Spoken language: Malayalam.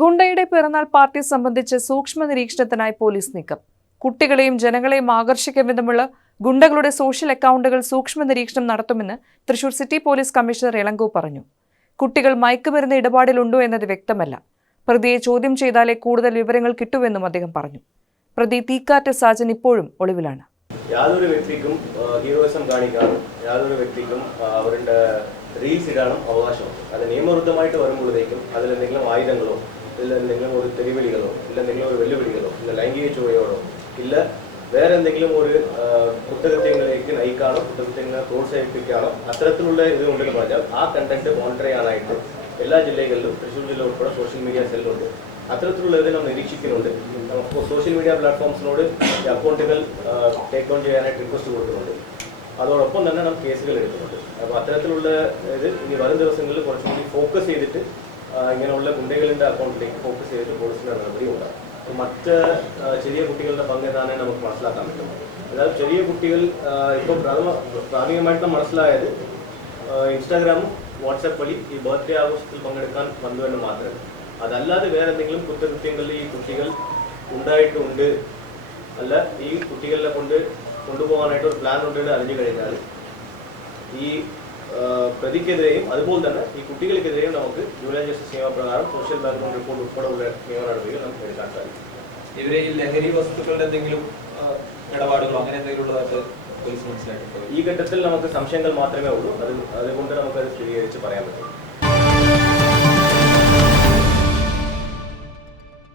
ഗുണ്ടയുടെ പിറന്നാൾ പാർട്ടി സംബന്ധിച്ച് സൂക്ഷ്മ നിരീക്ഷണത്തിനായി പോലീസ് നീക്കം. കുട്ടികളെയും ജനങ്ങളെയും ആകർഷിക്കും വിധമുള്ള ഗുണ്ടകളുടെ സോഷ്യൽ അക്കൗണ്ടുകൾ സൂക്ഷ്മ നിരീക്ഷണം നടത്തുമെന്ന് Thrissur city police commissioner Ilango പറഞ്ഞു. കുട്ടികൾ മയക്കുമരുന്ന് ഇടപാടിലുണ്ടോ എന്നത് വ്യക്തമല്ല. പ്രതിയെ ചോദ്യം ചെയ്താലേ കൂടുതൽ വിവരങ്ങൾ കിട്ടുമെന്നും അദ്ദേഹം പറഞ്ഞു. പ്രതി തീക്കാറ്റ് സാജൻ ഇപ്പോഴും ഒളിവിലാണ്. യാതൊരു വ്യക്തിക്കും ഹീറോയിസം കാണിക്കാനും യാതൊരു വ്യക്തിക്കും അവരുടെ റീൽസ് ഇടാനും അവകാശമുണ്ട്. അത് നിയമവിരുദ്ധമായിട്ട് വരുമ്പോഴത്തേക്കും അതിലെന്തെങ്കിലും ആയുധങ്ങളോ ഇല്ല എന്തെങ്കിലും ഒരു തെരുവിളികളോ ഇല്ല എന്തെങ്കിലും ഒരു വെല്ലുവിളികളോ ഇല്ല ലൈംഗിക ചുവയോടോ ഇല്ല വേറെ എന്തെങ്കിലും ഒരു കുറ്റകൃത്യങ്ങളിലേക്ക് നയിക്കാനോ കുറ്റകൃത്യങ്ങളെ പ്രോത്സാഹിപ്പിക്കാനോ അത്തരത്തിലുള്ള ഇത് ഉണ്ടെന്ന് പറഞ്ഞാൽ ആ കണ്ടന്റ് മോണിറ്റർ ചെയ്യാനായിട്ട് എല്ലാ ജില്ലകളിലും തൃശ്ശൂർ ജില്ല ഉൾപ്പെടെ സോഷ്യൽ മീഡിയ സെല്ലുണ്ട് അത്തരത്തിലുള്ള ഇത് നമ്മൾ നിരീക്ഷിക്കുന്നുണ്ട്. സോഷ്യൽ മീഡിയ പ്ലാറ്റ്ഫോംസിനോട് അക്കൗണ്ടുകൾ ടേക്ക് ഓൺ ചെയ്യാനായിട്ട് റിക്വസ്റ്റ് കൊടുക്കുന്നുണ്ട്. അതോടൊപ്പം തന്നെ നമ്മൾ കേസുകൾ എടുക്കുന്നുണ്ട്. അപ്പോൾ അത്തരത്തിലുള്ള ഇത് ഇനി വരും ദിവസങ്ങളിൽ കുറച്ചുകൂടി ഫോക്കസ് ചെയ്തിട്ട് ഇങ്ങനെയുള്ള ഗുണ്ടകളുടെ അക്കൗണ്ടിലേക്ക് ഫോക്കസ് ചെയ്തിട്ട് പോലീസിന്റെ നടപടി ഉണ്ടാകും മറ്റ് ചെറിയ കുട്ടികളുടെ പങ്ക് എന്താണെന്ന് നമുക്ക് മനസ്സിലാക്കാൻ പറ്റും. അതായത് ചെറിയ കുട്ടികൾ ഇപ്പോൾ പ്രാഥമികമായിട്ട് മനസ്സിലായത് ഇൻസ്റ്റാഗ്രാമും വാട്സാപ്പ് വഴി ഈ ബർത്ത്ഡേ ആഘോഷത്തിൽ പങ്കെടുക്കാൻ വന്നു എന്ന് മാത്രമേ അതല്ലാതെ വേറെ എന്തെങ്കിലും കുറ്റകൃത്യങ്ങളിൽ ഈ കുട്ടികൾ ഉണ്ടായിട്ടുണ്ട് അല്ല ഈ കുട്ടികളെ കൊണ്ട് കൊണ്ടുപോകാനായിട്ട് ഒരു പ്ലാൻ ഉണ്ടെന്ന് അറിഞ്ഞു കഴിഞ്ഞാൽ ഈ പ്രതിക്കെതിരെയും അതുപോലെ തന്നെ ഈ കുട്ടികൾക്കെതിരെയും നമുക്ക് ജൂനിയർ ജസ്റ്റിസ് നിയമപ്രകാരം സോഷ്യൽ ബാക്ക്ഗ്രൗണ്ട് റിപ്പോർട്ട് ഉൾപ്പെടെയുള്ള നിയമ നടപടികൾ നമുക്ക് എടുക്കാൻ സാധിക്കും. ഇവരെ ഈ ലഹരി വസ്തുക്കളുടെ എന്തെങ്കിലും ഇടപാടുകളോ അങ്ങനെ എന്തെങ്കിലും ഉള്ളതായിട്ട് പോലീസ് മനസ്സിലാക്കിയിട്ടുണ്ടോ? ഈ ഘട്ടത്തിൽ നമുക്ക് സംശയങ്ങൾ മാത്രമേ ഉള്ളൂ. അത് അതുകൊണ്ട് നമുക്കത് സ്ഥിരീകരിച്ച് പറയാൻ പറ്റും.